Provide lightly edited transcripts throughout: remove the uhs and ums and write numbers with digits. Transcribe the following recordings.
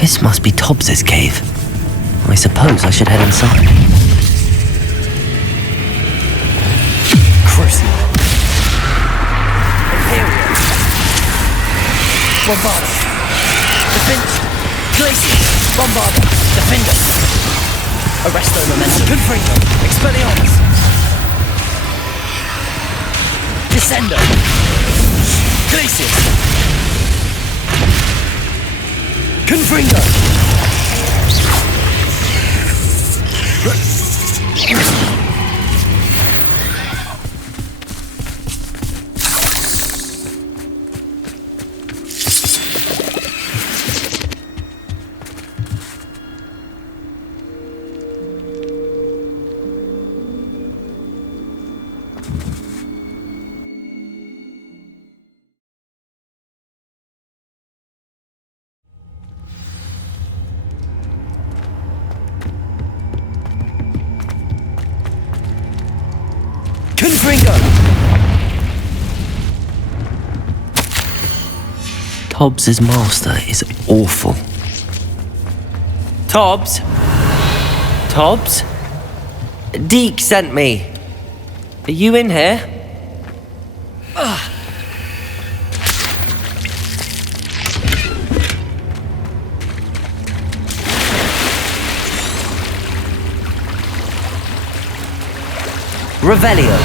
This must be Tobbs's cave. I suppose I should head inside. Crucial. Imperial. Bombarda. Defend. Glacier. Bombarda. Defender. Arresto Momentum. Confringo. Expelliarmus. Descender. Glacier. Confringo. Confringo. Tobbs's master is awful. Tobbs? Tobbs? Deke sent me. Are you in here? Revelio.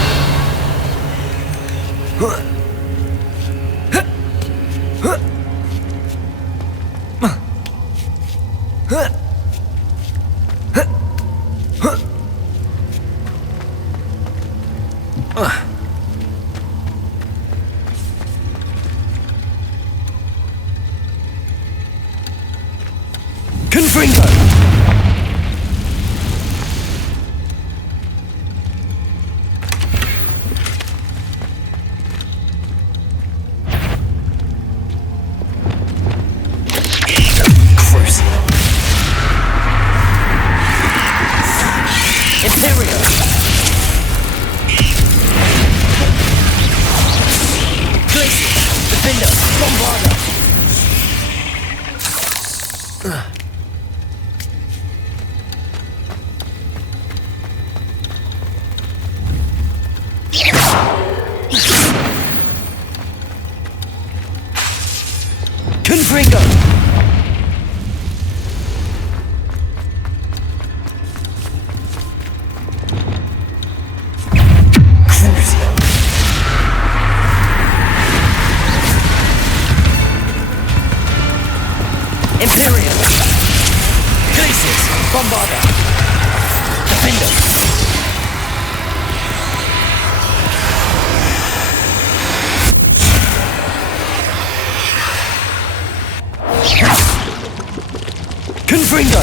Confringo. Confringo. Imperial. Glaciers. Bombarda. Defender. Confringo.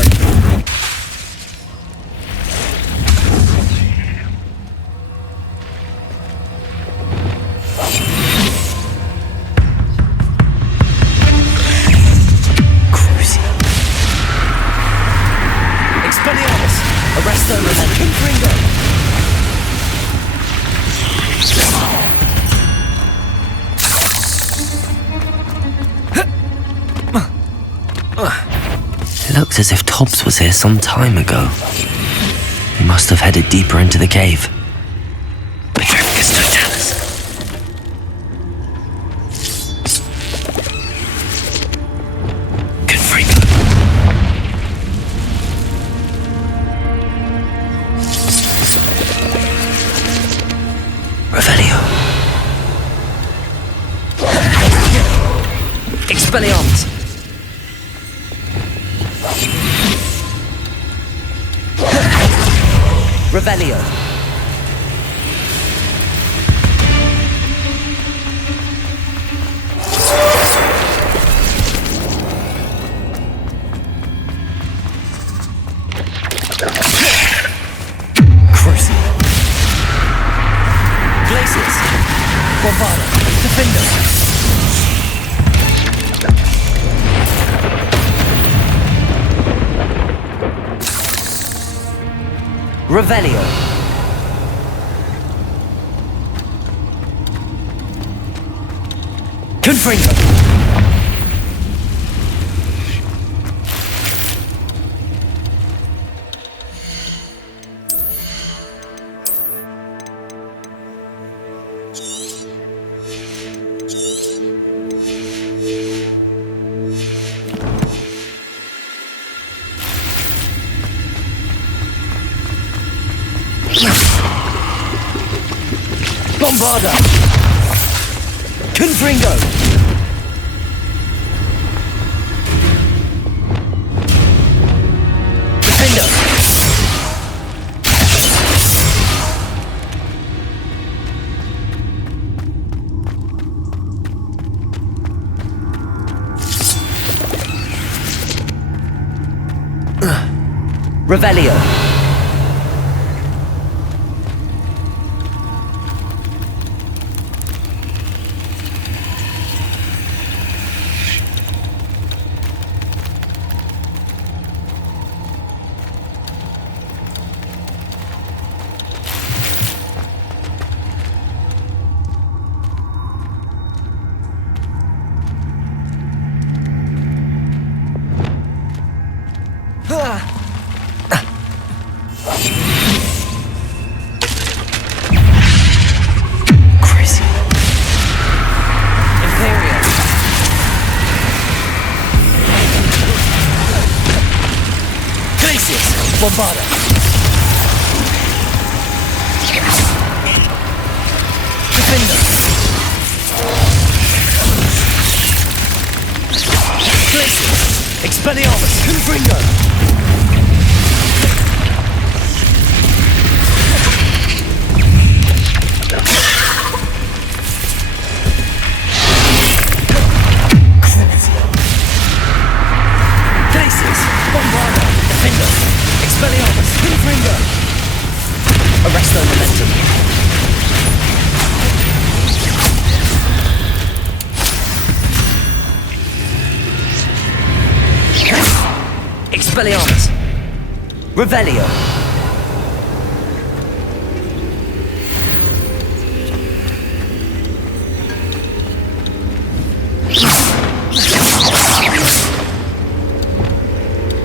Expelliarmus. Arresto Momentum. Confringo. It looks as if Tobbs was here some time ago. He must have headed deeper into the cave. Petrificus totalis. Confringo. Revelio. Expelliarmus. Revelio. Crucial. Glaciers. Bombarda. Defender. Revelio. Confringo. Bombarder! Confringo! Defender! Revelio! Crazy. Imperial! Glacius! Bombarder! Defender! Glacius! Expelliarmus! Confringo! Glacius! Bombarder! Defender! Expelliarmus! Confringo! Arresto momentum! Expelliarmus! Revelio!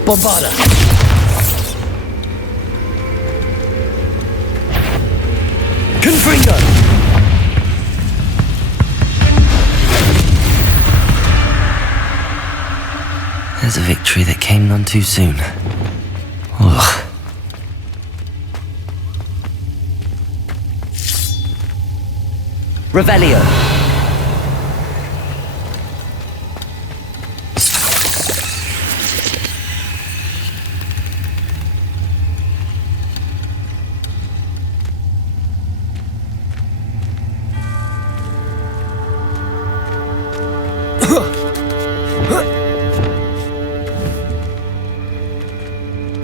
Bombarder! Confringo! There's a victory that came none too soon. Ugh. Revelio!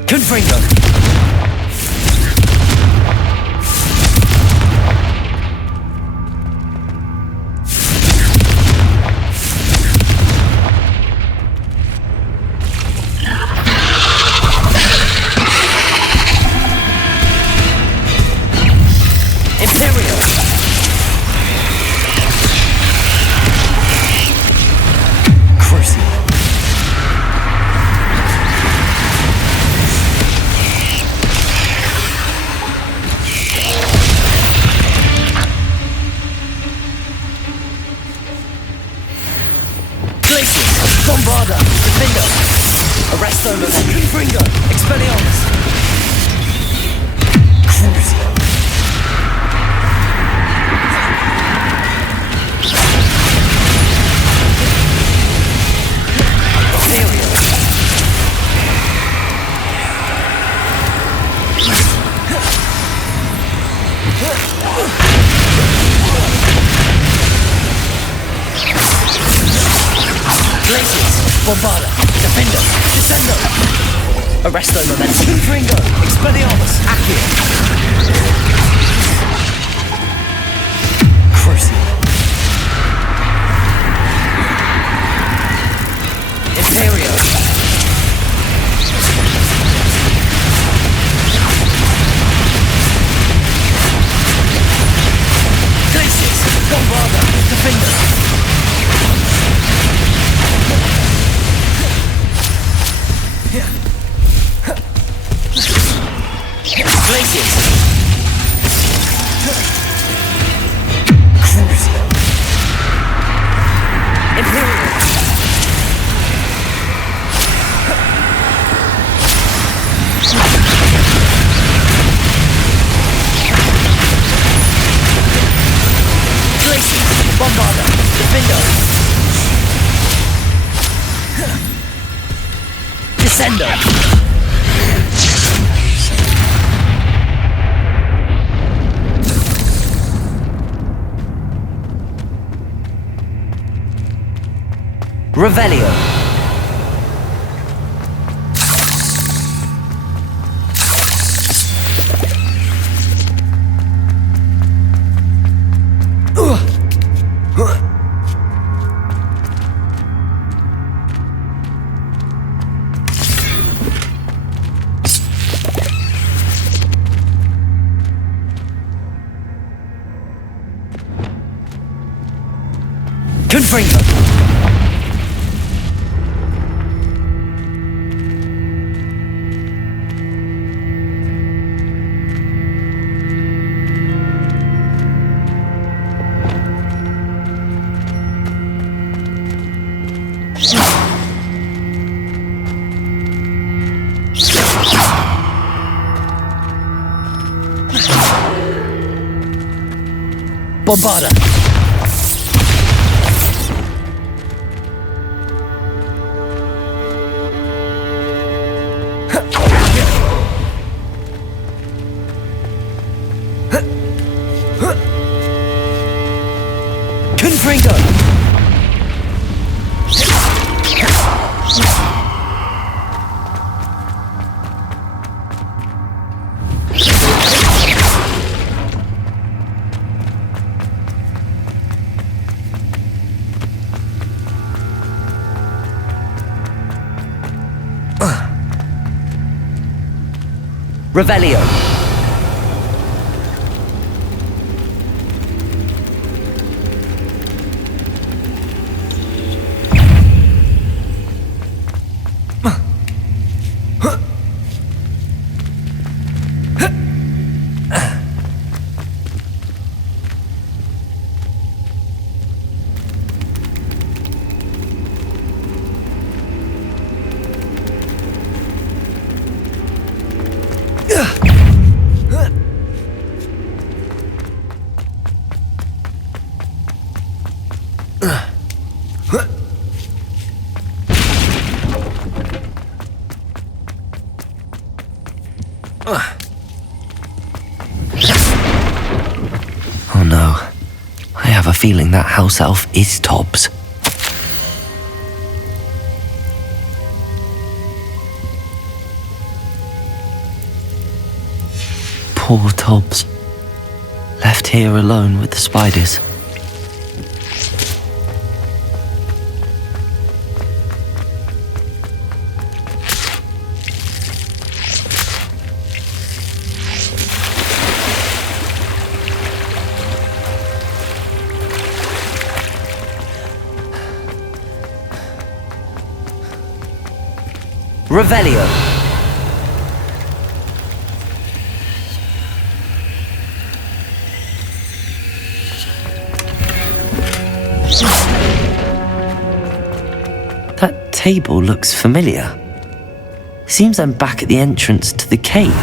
Confringo! Imperial! Crucial! Glacius! Bombarder! Defender! Arresto momentum! Confringo! Expelliarmus! Crucial! Imperial! Glacius! Bombarder! Defender! Descendo! Arresto momentum! Confringo! Expelliarmus! Accio! Crucial! Imperial! Glacius! Bombarder! Defender! Glacius! Revelio. Confringo. Bombarda. Confringo. Revelio. Oh no. I have a feeling that house elf is Tobbs. Poor Tobbs. Left here alone with the spiders. Revelio. That table looks familiar. Seems I'm back at the entrance to the cave.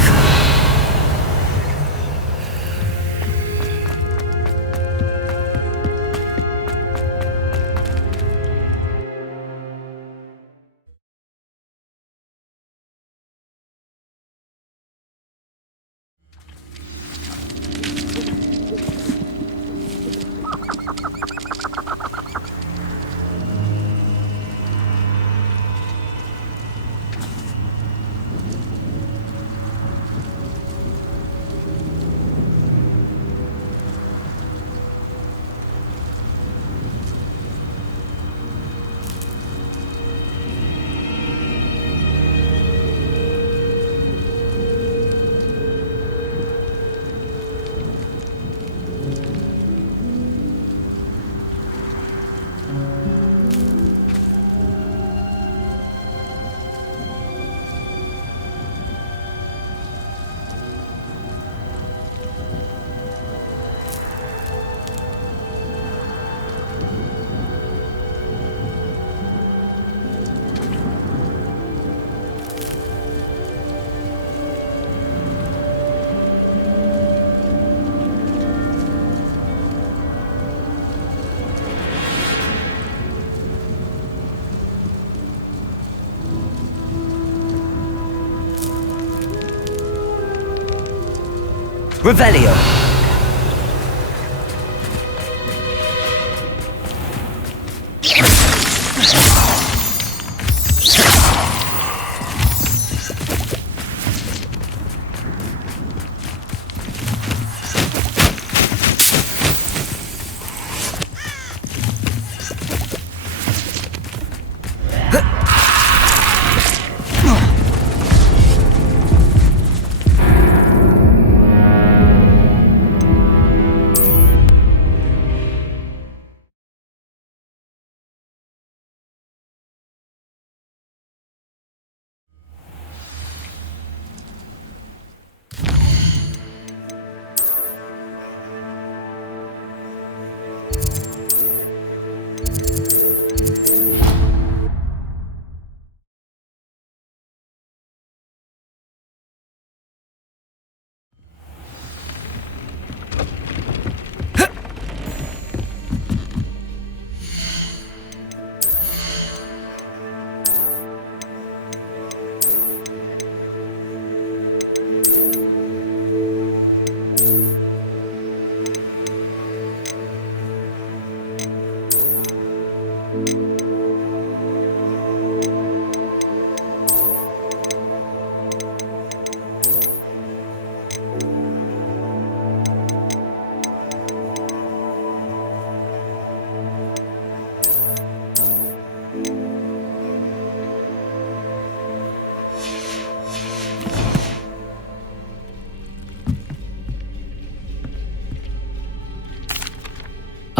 Revelio.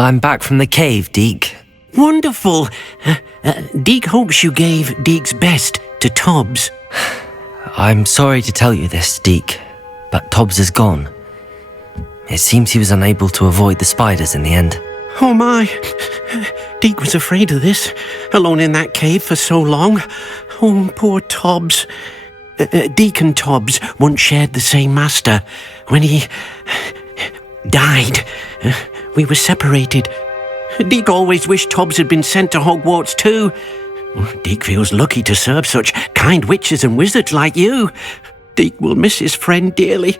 I'm back from the cave, Deke. Wonderful. Deke hopes you gave Deke's best to Tobbs. I'm sorry to tell you this, Deke, but Tobbs is gone. It seems he was unable to avoid the spiders in the end. Oh my. Deke was afraid of this, alone in that cave for so long. Oh, poor Tobbs. Deke and Tobbs once shared the same master. When he died, we were separated. Deke always wished Tobbs had been sent to Hogwarts too. Deke feels lucky to serve such kind witches and wizards like you. Deke will miss his friend dearly,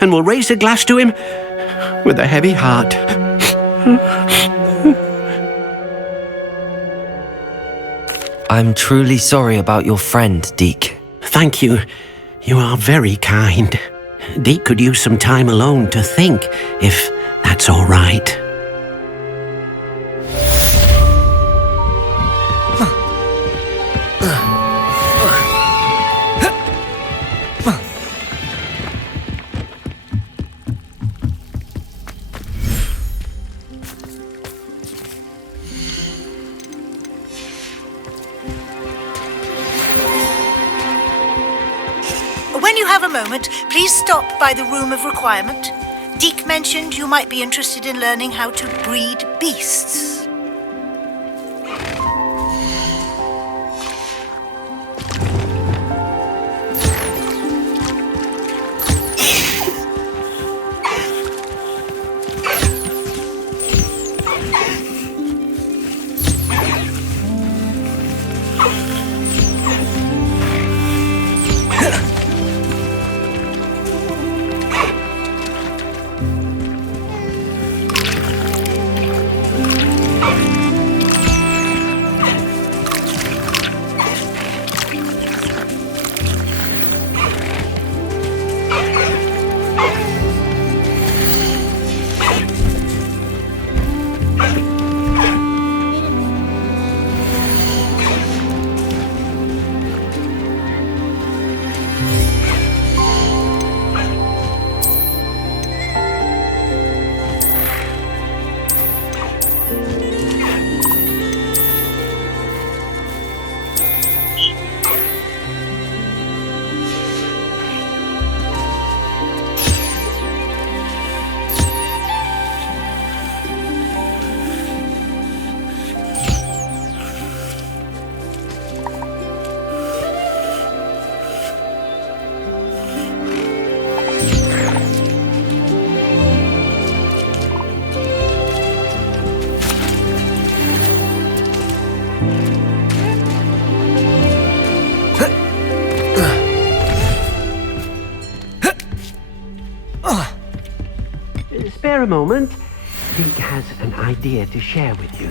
and will raise a glass to him with a heavy heart. I'm truly sorry about your friend, Deke. Thank you. You are very kind. Deke could use some time alone to think, if that's all right. When you have a moment, please stop by the Room of Requirement. Deke mentioned you might be interested in learning how to breed beasts. Spare a moment. Deke has an idea to share with you.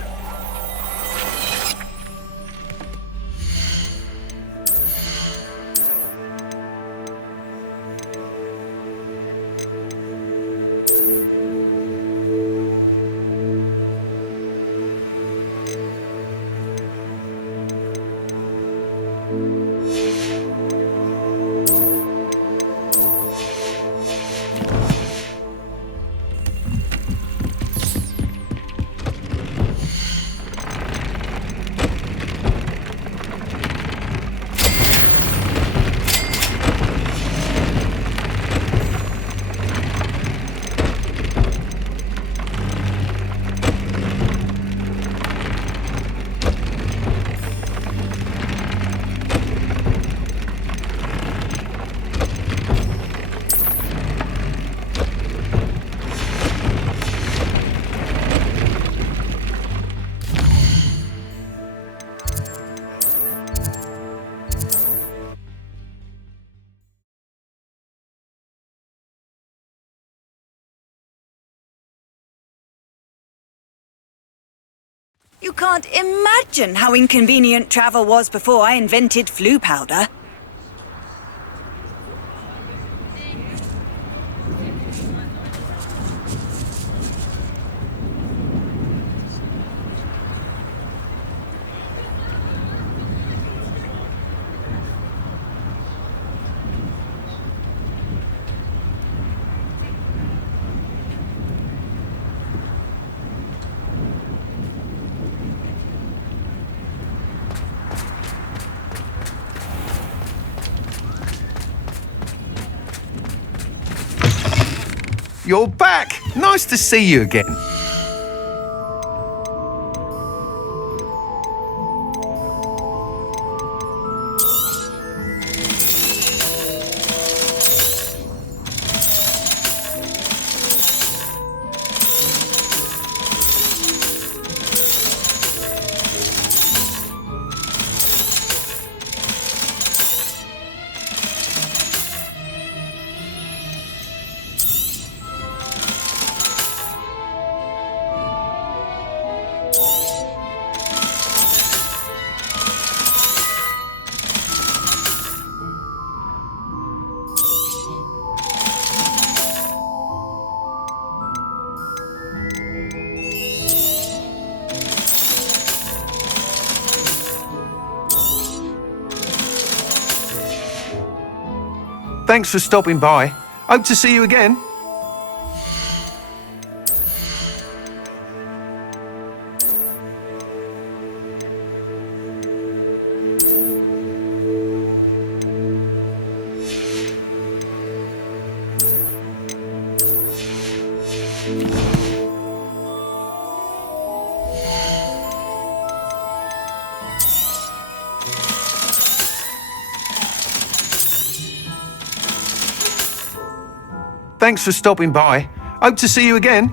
You can't imagine how inconvenient travel was before I invented flu powder. you're back. Nice to see you again. Thanks for stopping by. Hope to see you again. Thanks for stopping by. Hope to see you again.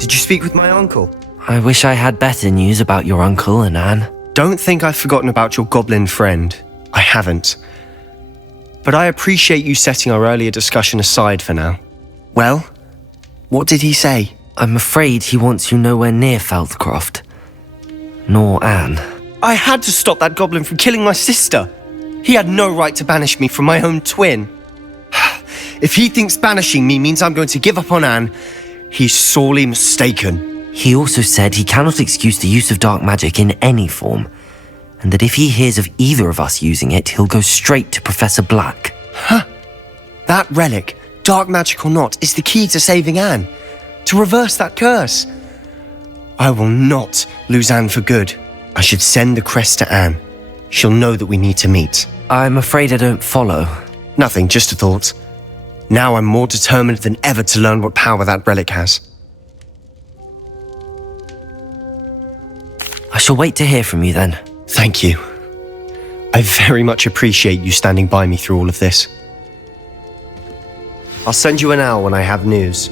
Did you speak with my uncle? I wish I had better news about your uncle and Anne. Don't think I've forgotten about your goblin friend. I haven't. But I appreciate you setting our earlier discussion aside for now. Well, what did he say? I'm afraid he wants you nowhere near Feldcroft. Nor Anne. I had to stop that goblin from killing my sister. He had no right to banish me from my own twin. If he thinks banishing me means I'm going to give up on Anne, he's sorely mistaken. He also said he cannot excuse the use of dark magic in any form, and that if he hears of either of us using it, he'll go straight to Professor Black. Huh. That relic, dark magic or not, is the key to saving Anne. To reverse that curse. I will not lose Anne for good. I should send the crest to Anne. She'll know that we need to meet. I'm afraid I don't follow. Nothing, just a thought. Now I'm more determined than ever to learn what power that relic has. I shall wait to hear from you then. Thank you. I very much appreciate you standing by me through all of this. I'll send you an owl when I have news.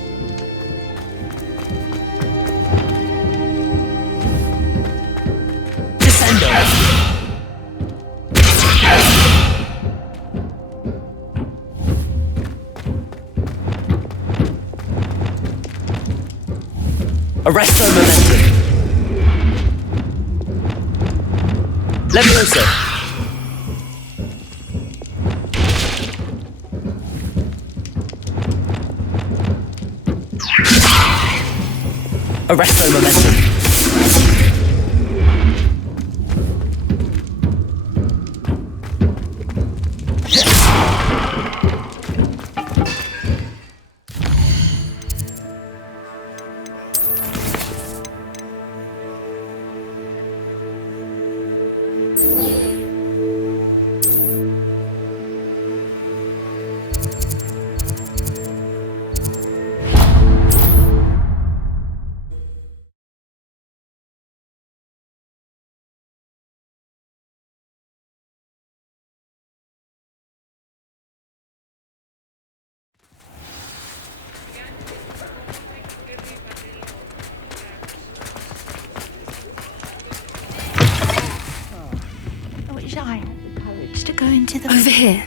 Descendo. Arresto momentum. Levioso. Arresto momentum. Over here.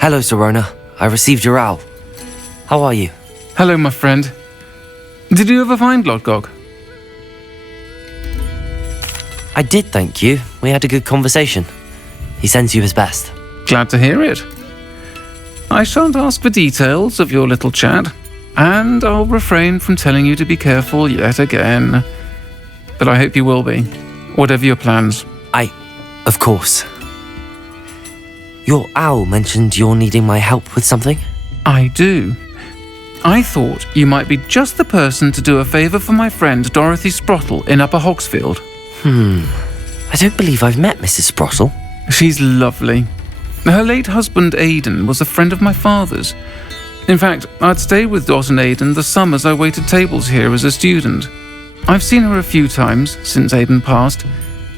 Hello, Serona. I received your owl. How are you? Hello, my friend. Did you ever find Lodgog? I did, thank you. We had a good conversation. He sends you his best. Glad to hear it. I shan't ask for details of your little chat, and I'll refrain from telling you to be careful yet again. But I hope you will be, whatever your plans. Of course. Your owl mentioned you're needing my help with something? I do. I thought you might be just the person to do a favour for my friend Dorothy Sprottle in Upper Hogsfield. I don't believe I've met Mrs. Sprottle. She's lovely. Her late husband Aidan was a friend of my father's. In fact, I'd stayed with Dot and Aidan the summers I waited tables here as a student. I've seen her a few times since Aidan passed,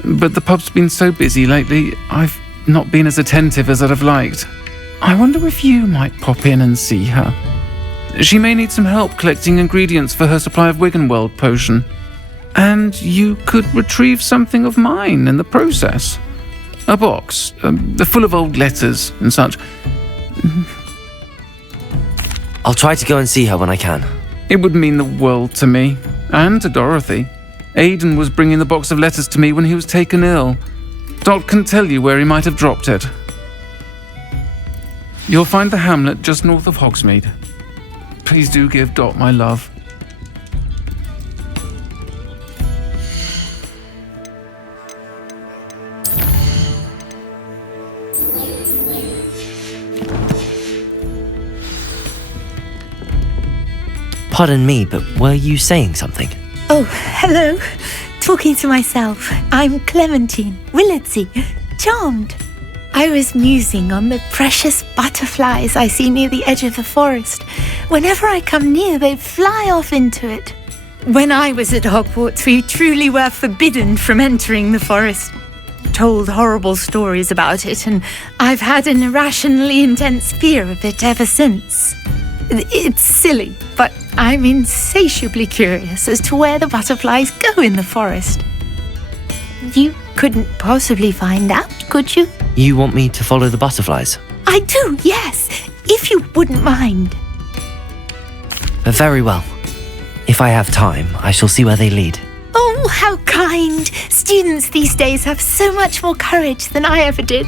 but the pub's been so busy lately, I've not been as attentive as I'd have liked. I wonder if you might pop in and see her. She may need some help collecting ingredients for her supply of Wiggenweld potion. And you could retrieve something of mine in the process. A box, full of old letters and such. I'll try to go and see her when I can. It would mean the world to me, and to Dorothy. Aidan was bringing the box of letters to me when he was taken ill. Dot can tell you where he might have dropped it. You'll find the hamlet just north of Hogsmeade. Please do give Dot my love. Pardon me, but were you saying something? Oh, hello. Talking to myself. I'm Clementine Willardsey. Charmed. I was musing on the precious butterflies I see near the edge of the forest. Whenever I come near, they fly off into it. When I was at Hogwarts, we truly were forbidden from entering the forest. Told horrible stories about it, and I've had an irrationally intense fear of it ever since. It's silly, but I'm insatiably curious as to where the butterflies go in the forest. You couldn't possibly find out, could you? You want me to follow the butterflies? I do, yes, if you wouldn't mind. Very well. If I have time, I shall see where they lead. Oh, how kind! Students these days have so much more courage than I ever did.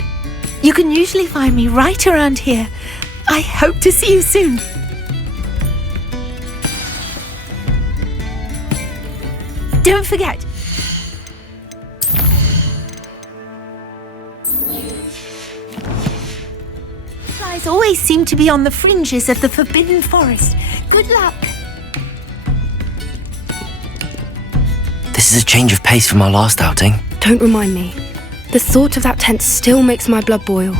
You can usually find me right around here. I hope to see you soon. Don't forget. Flies always seem to be on the fringes of the Forbidden Forest. Good luck. This is a change of pace from our last outing. Don't remind me. The thought of that tent still makes my blood boil.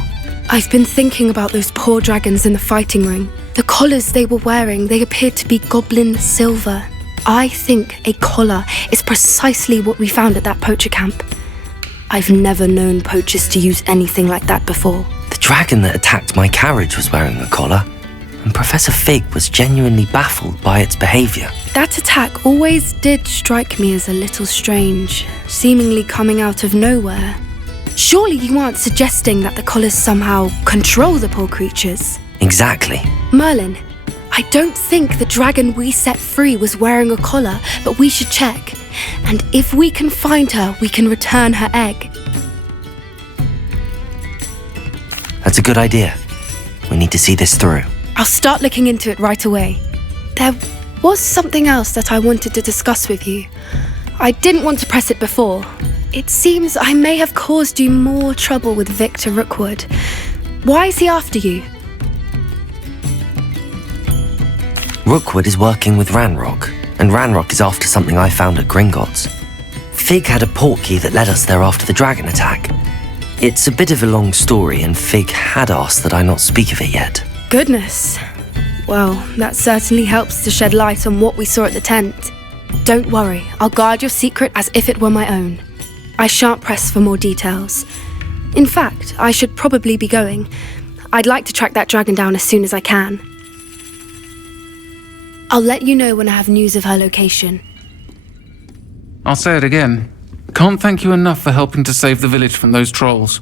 I've been thinking about those poor dragons in the fighting ring. The collars they were wearing, they appeared to be goblin silver. I think a collar is precisely what we found at that poacher camp. I've never known poachers to use anything like that before. The dragon that attacked my carriage was wearing a collar, and Professor Fig was genuinely baffled by its behaviour. That attack always did strike me as a little strange, seemingly coming out of nowhere. Surely you aren't suggesting that the collars somehow control the poor creatures? Exactly. Merlin, I don't think the dragon we set free was wearing a collar, but we should check. And if we can find her, we can return her egg. That's a good idea. We need to see this through. I'll start looking into it right away. There was something else that I wanted to discuss with you. I didn't want to press it before. It seems I may have caused you more trouble with Victor Rookwood. Why is he after you? Rookwood is working with Ranrock, and Ranrock is after something I found at Gringotts. Fig had a port key that led us there after the dragon attack. It's a bit of a long story, and Fig had asked that I not speak of it yet. Goodness. Well, that certainly helps to shed light on what we saw at the tent. Don't worry, I'll guard your secret as if it were my own. I shan't press for more details. In fact, I should probably be going. I'd like to track that dragon down as soon as I can. I'll let you know when I have news of her location. I'll say it again. Can't thank you enough for helping to save the village from those trolls.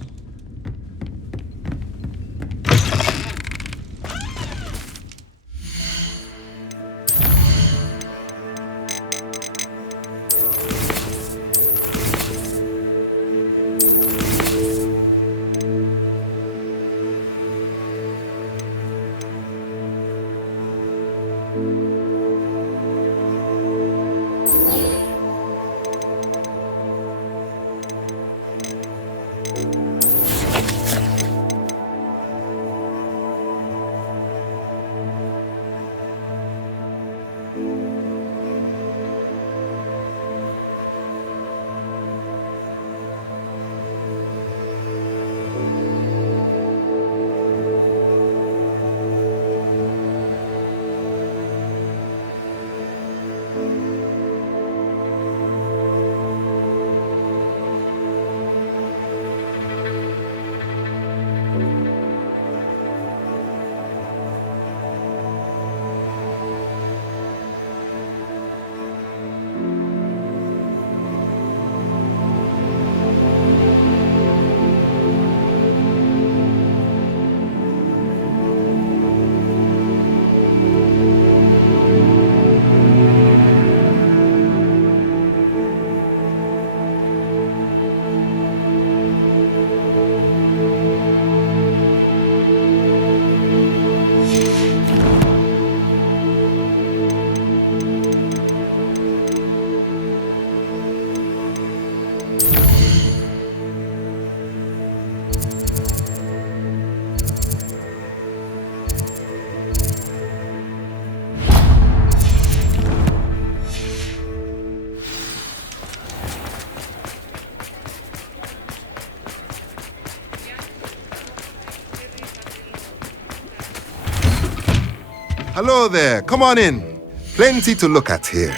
Hello there, come on in. Plenty to look at here.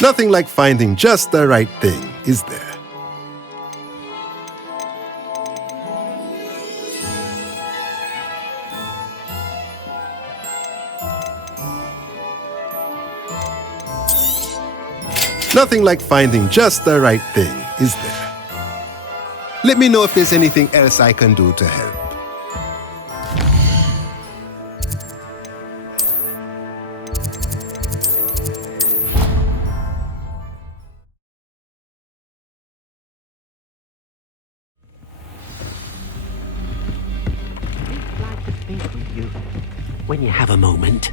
Nothing like finding just the right thing, is there? Nothing like finding just the right thing, is there? Let me know if there's anything else I can do to help. Glad to speak with you when you have a moment.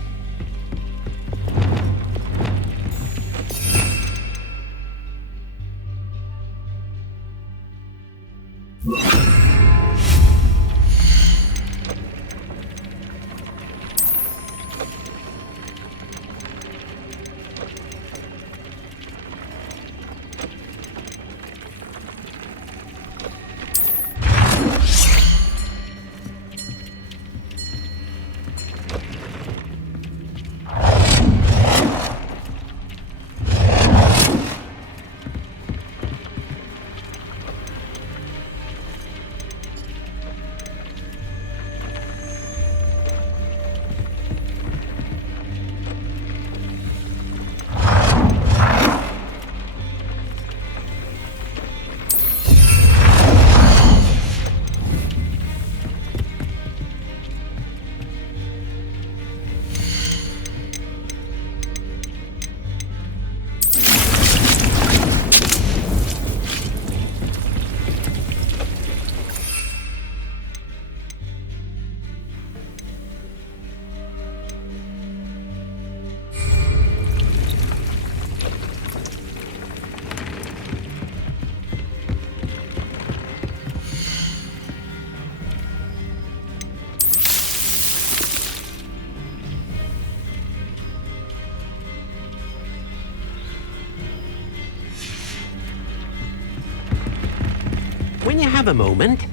When you have a moment,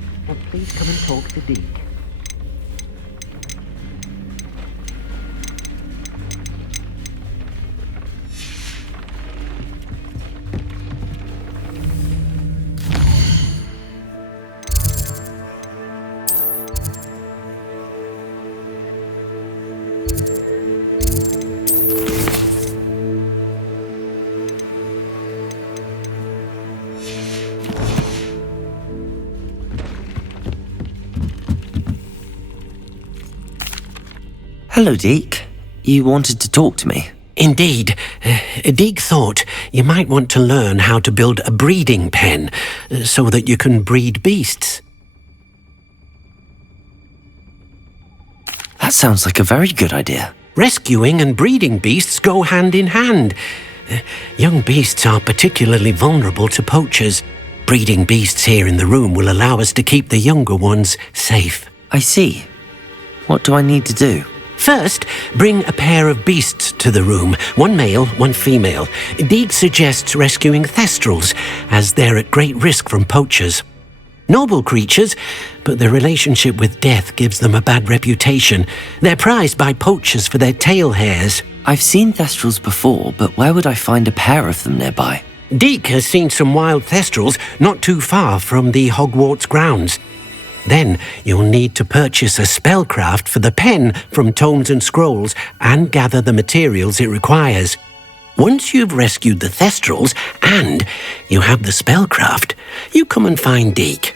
please come and talk to Deke. Hello, Deke. You wanted to talk to me? Indeed. Deke thought you might want to learn how to build a breeding pen so that you can breed beasts. That sounds like a very good idea. Rescuing and breeding beasts go hand in hand. Young beasts are particularly vulnerable to poachers. Breeding beasts here in the room will allow us to keep the younger ones safe. I see. What do I need to do? First, bring a pair of beasts to the room, one male, one female. Deke suggests rescuing thestrals, as they're at great risk from poachers. Noble creatures, but their relationship with death gives them a bad reputation. They're prized by poachers for their tail hairs. I've seen thestrals before, but where would I find a pair of them nearby? Deke has seen some wild thestrals not too far from the Hogwarts grounds. Then you'll need to purchase a spellcraft for the pen from Tomes and Scrolls and gather the materials it requires. Once you've rescued the thestrals and you have the spellcraft, you come and find Deke.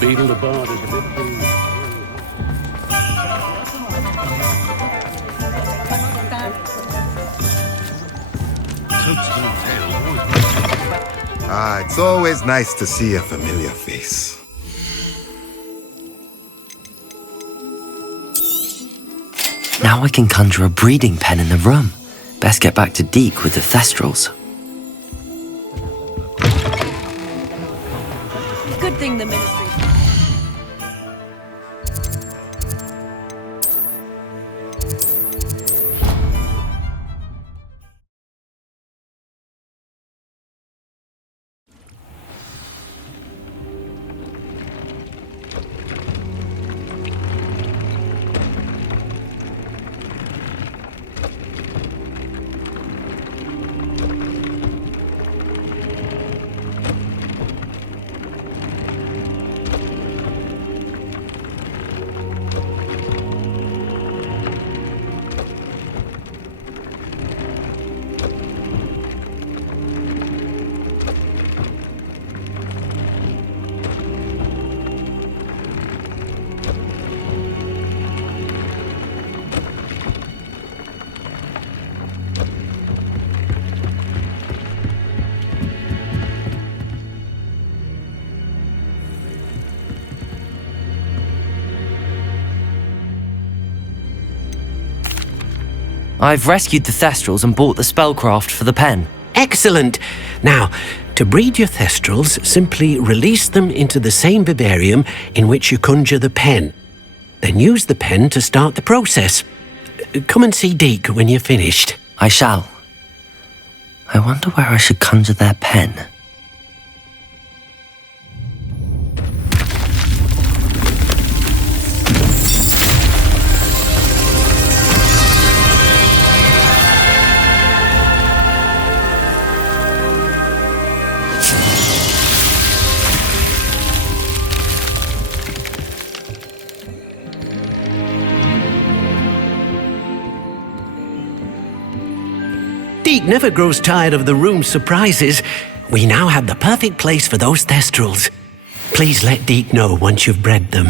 Beetle the Bard is a bit too... It's always nice to see a familiar face. Now I can conjure a breeding pen in the room. Best get back to Deke with the thestrals. Good thing the ministry... I've rescued the thestrals and bought the spellcraft for the pen. Excellent! Now, to breed your thestrals, simply release them into the same vivarium in which you conjure the pen. Then use the pen to start the process. Come and see Deke when you're finished. I shall. I wonder where I should conjure their pen. Deke never grows tired of the room's surprises. We now have the perfect place for those thestrals. Please let Deke know once you've bred them.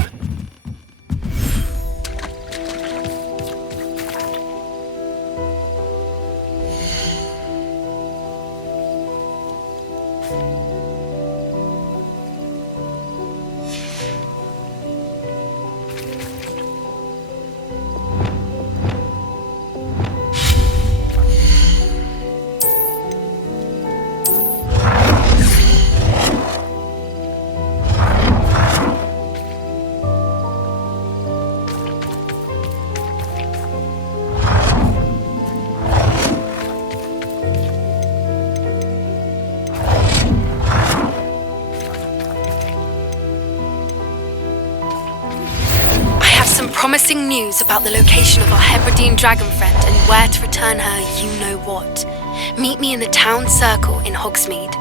Promising news about the location of our Hebridean dragon friend and where to return her you-know-what. Meet me in the town circle in Hogsmeade.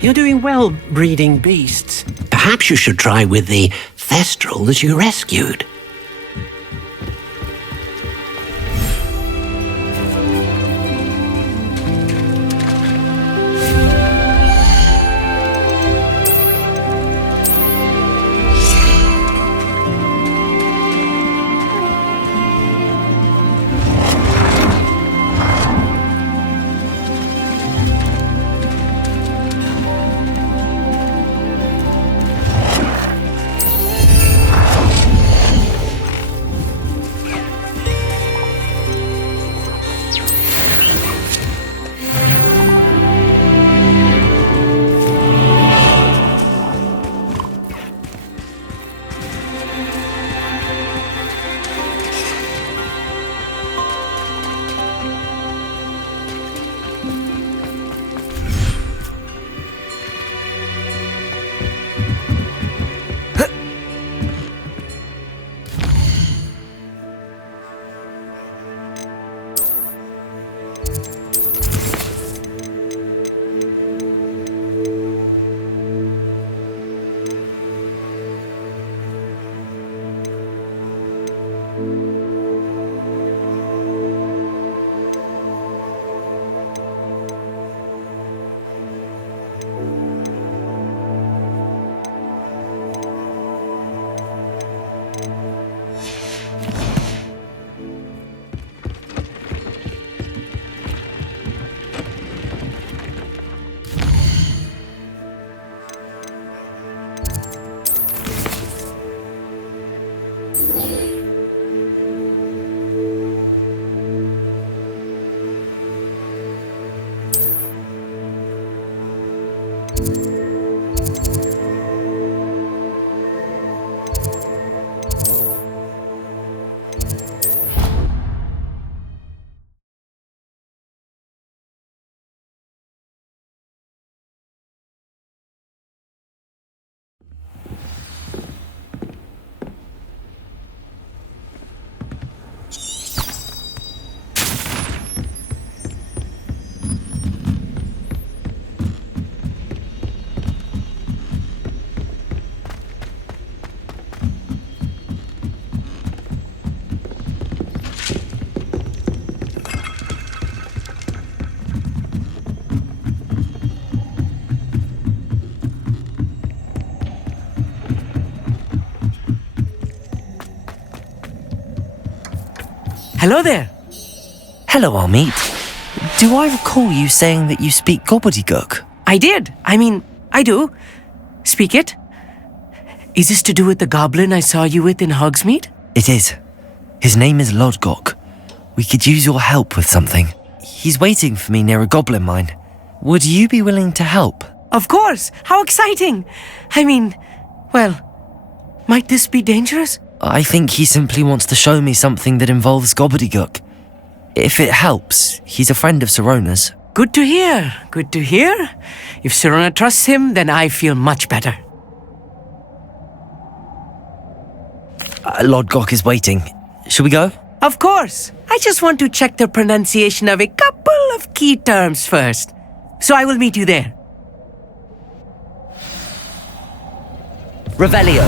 You're doing well breeding beasts. Perhaps you should try with the thestral that you rescued. Hello there. Hello, Amit. Do I recall you saying that you speak gobbledygook? I did. I do. Speak it. Is this to do with the goblin I saw you with in Hogsmeade? It is. His name is Lodgok. We could use your help with something. He's waiting for me near a goblin mine. Would you be willing to help? Of course. How exciting. Might this be dangerous? I think he simply wants to show me something that involves gobbledygook. If it helps, he's a friend of Sirona's. Good to hear. Good to hear. If Sirona trusts him, then I feel much better. Lodgok is waiting. Shall we go? Of course. I just want to check the pronunciation of a couple of key terms first. So I will meet you there. Revelio.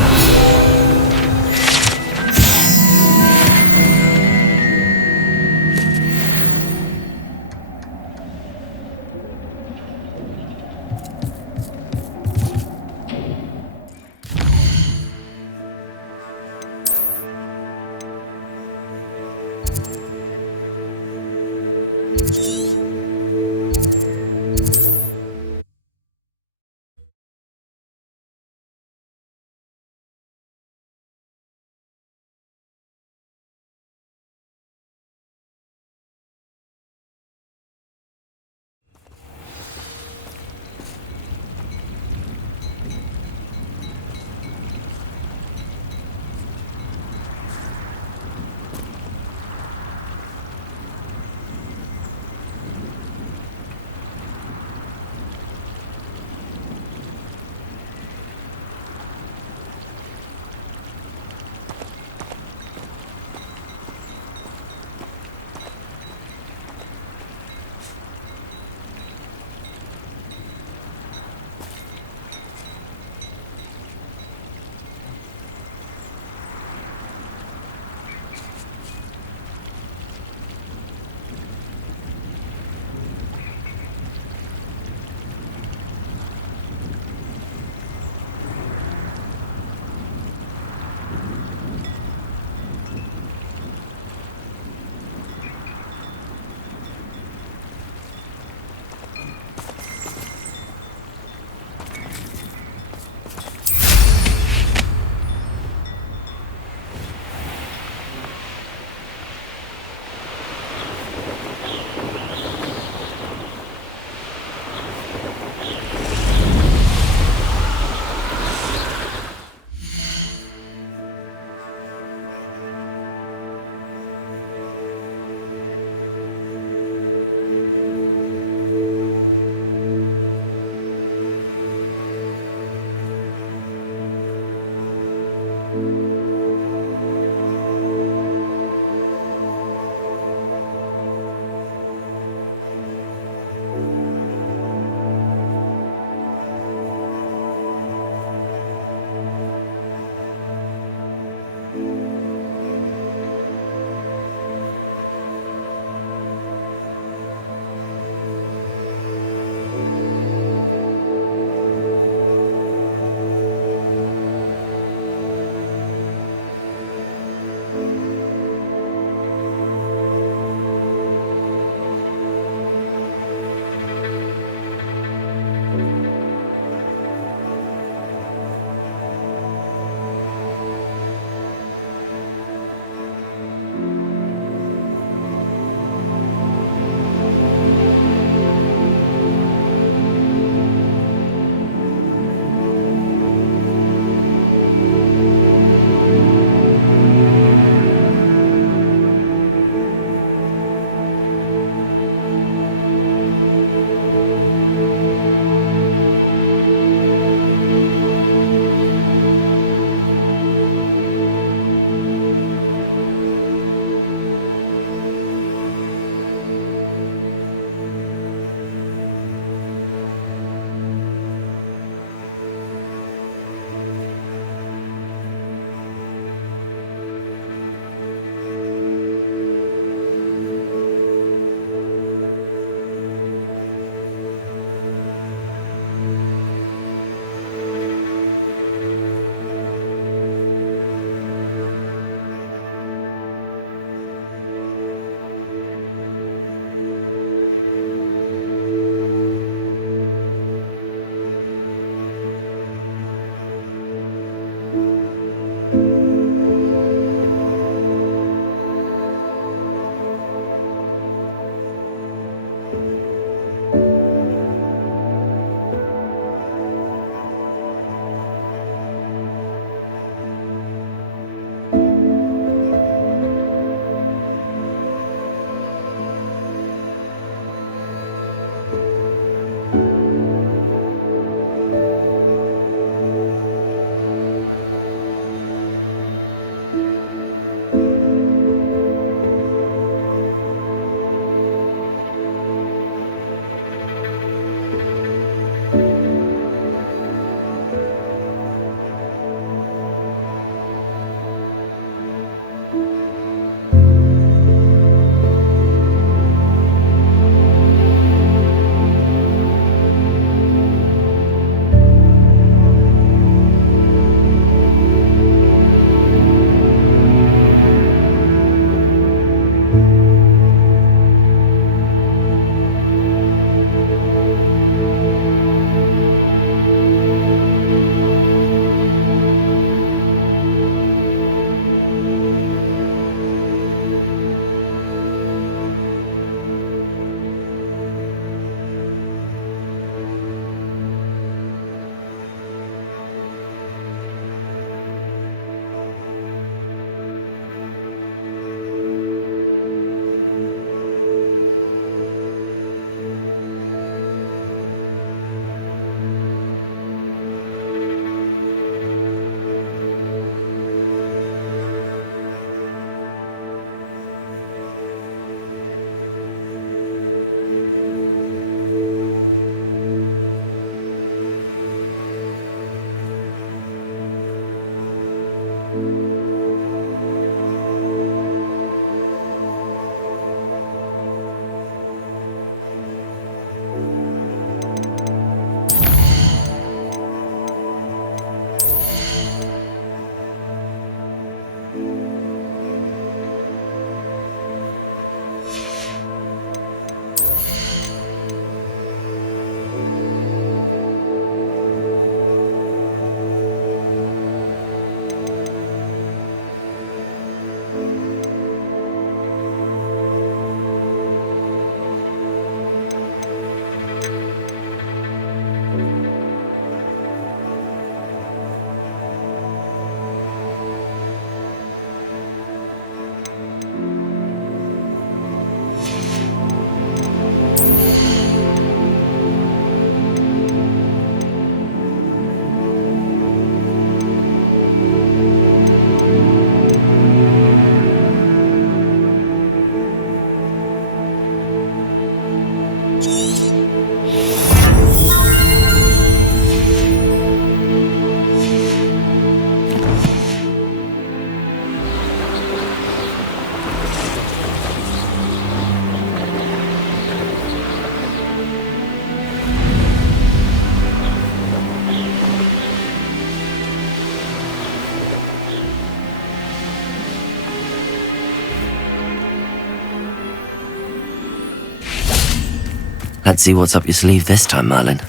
Let's see what's up your sleeve this time, Merlin.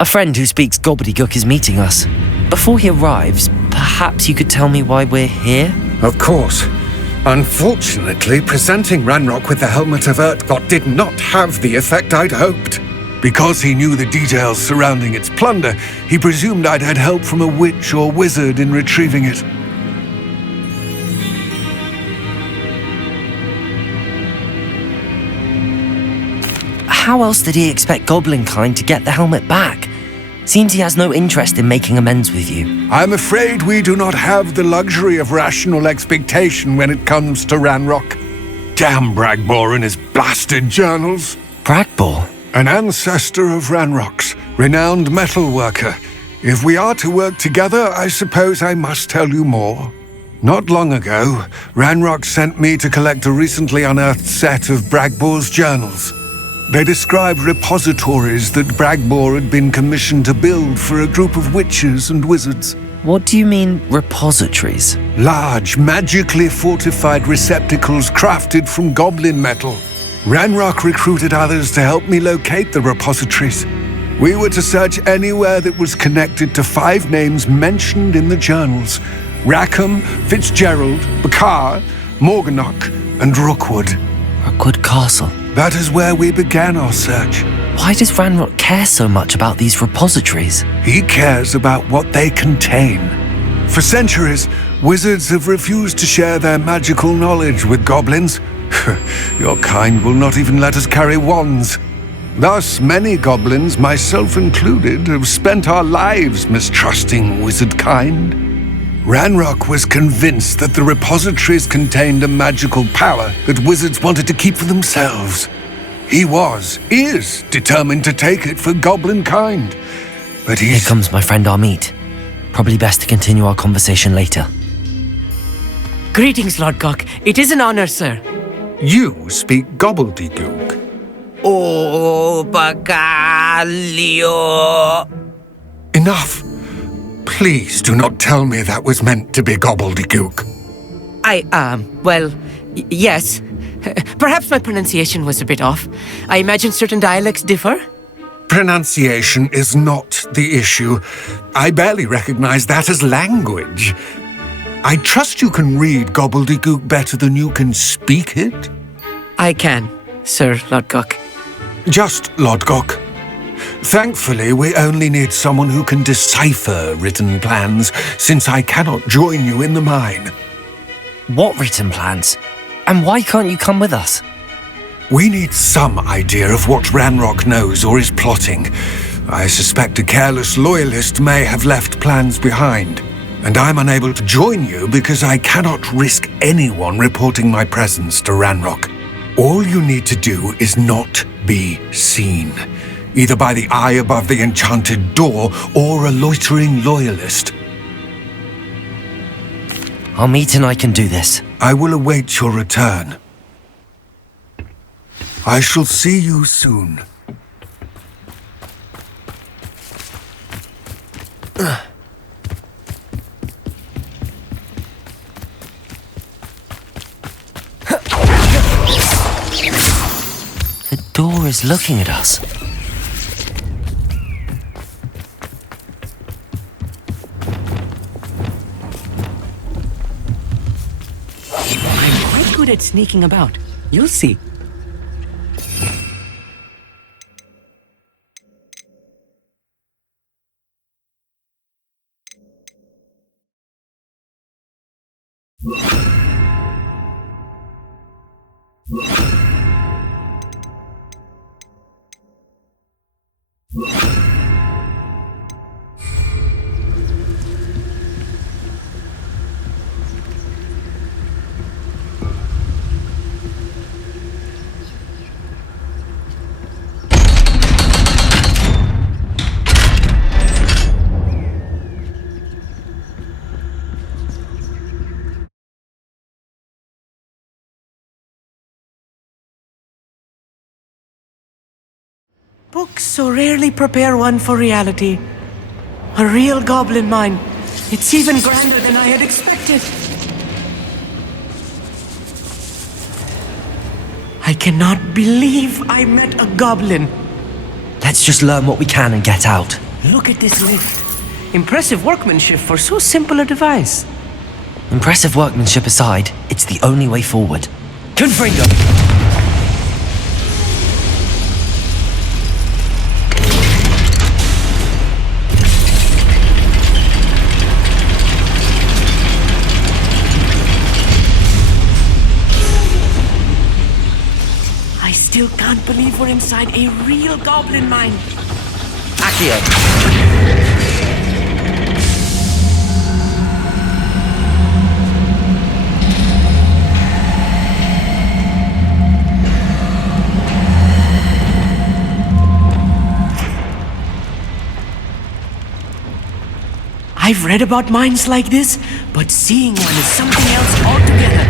A friend who speaks gobbledygook is meeting us. Before he arrives, perhaps you could tell me why we're here? Of course. Unfortunately, presenting Ranrock with the Helmet of Urtkot did not have the effect I'd hoped. Because he knew the details surrounding its plunder, he presumed I'd had help from a witch or wizard in retrieving it. How else did he expect Goblinkind to get the helmet back? Seems he has no interest in making amends with you. I'm afraid we do not have the luxury of rational expectation when it comes to Ranrock. Damn Bragbor and his blasted journals. Bragbor? An ancestor of Ranrock's, renowned metal worker. If we are to work together, I suppose I must tell you more. Not long ago, Ranrock sent me to collect a recently unearthed set of Bragbor's journals. They described repositories that Bragbor had been commissioned to build for a group of witches and wizards. What do you mean, repositories? Large, magically fortified receptacles crafted from goblin metal. Ranrock recruited others to help me locate the repositories. We were to search anywhere that was connected to 5 names mentioned in the journals: Rackham, Fitzgerald, Bakar, Morganach, and Rookwood. Rookwood Castle. That is where we began our search. Why does Ranrock care so much about these repositories? He cares about what they contain. For centuries, wizards have refused to share their magical knowledge with goblins. Your kind will not even let us carry wands. Thus, many goblins, myself included, have spent our lives mistrusting wizard kind. Ranrock was convinced that the repositories contained a magical power that wizards wanted to keep for themselves. He is determined to take it for goblin kind. But Here comes my friend Amit. Probably best to continue our conversation later. Greetings, Lord Cock. It is an honor, sir. You speak gobbledygook. Oh, Bagalio. Enough. Please do not tell me that was meant to be gobbledygook. Yes. Perhaps my pronunciation was a bit off. I imagine certain dialects differ. Pronunciation is not the issue. I barely recognize that as language. I trust you can read gobbledygook better than you can speak it? I can, Sir Lodgok. Just Lodgok. Thankfully, we only need someone who can decipher written plans, since I cannot join you in the mine. What written plans? And why can't you come with us? We need some idea of what Ranrock knows or is plotting. I suspect a careless loyalist may have left plans behind. And I'm unable to join you because I cannot risk anyone reporting my presence to Ranrock. All you need to do is not be seen, either by the eye above the enchanted door or a loitering loyalist. Amit and I can do this. I will await your return. I shall see you soon. The door is looking at us. I'm quite good at sneaking about. You'll see. Books so rarely prepare one for reality. A real goblin mine. It's even grander than I had expected. I cannot believe I met a goblin. Let's just learn what we can and get out. Look at this lift. Impressive workmanship for so simple a device. Impressive workmanship aside, it's the only way forward. Confringo! I still can't believe we're inside a real goblin mine. Accio! I've read about mines like this, but seeing one is something else altogether.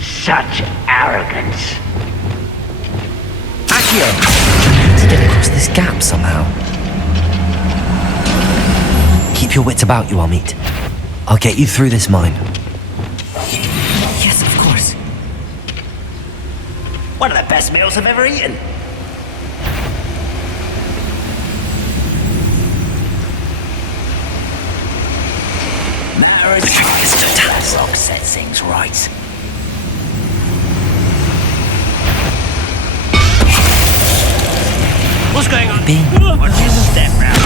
Such arrogance. Accio! I need to get across this gap somehow. Keep your wits about you, Amit. I'll get you through this mine. Yes, of course. One of the best meals I've ever eaten. Rock set things right. What's going on? What's your step round?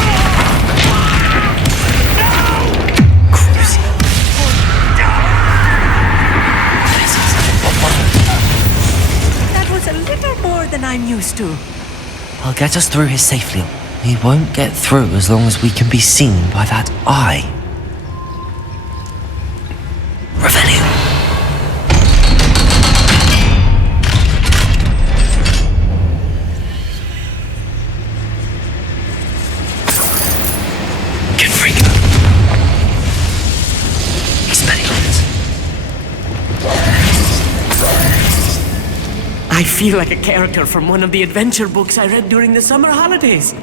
That was a little more than I'm used to. I'll get us through here safely. We won't get through as long as we can be seen by that eye. Revelio. Confringo. Expelliarmus. I feel like a character from one of the adventure books I read during the summer holidays.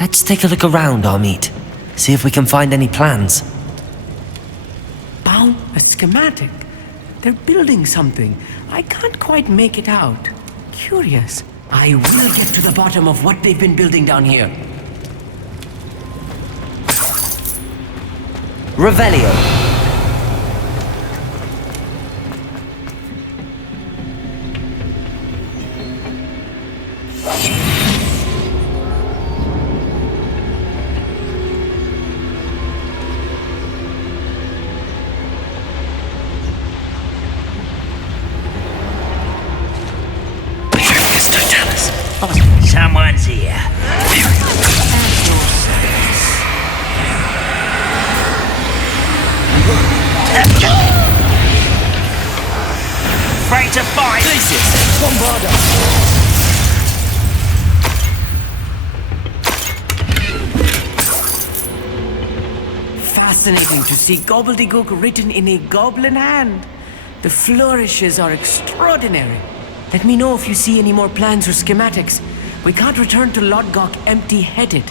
Let's take a look around, Amit. See if we can find any plans. Found a schematic. They're building something. I can't quite make it out. Curious. I will get to the bottom of what they've been building down here. Revelio. Someone's here. Afraid to fight. Places. Bombard us. Fascinating to see gobbledygook written in a goblin hand. The flourishes are extraordinary. Let me know if you see any more plans or schematics. We can't return to Lodgok empty-headed.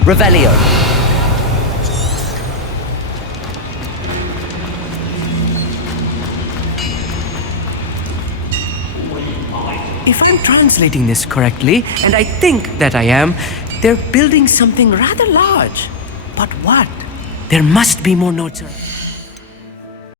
Revelio. If I'm translating this correctly, and I think that I am, they're building something rather large. But what? There must be more notes around.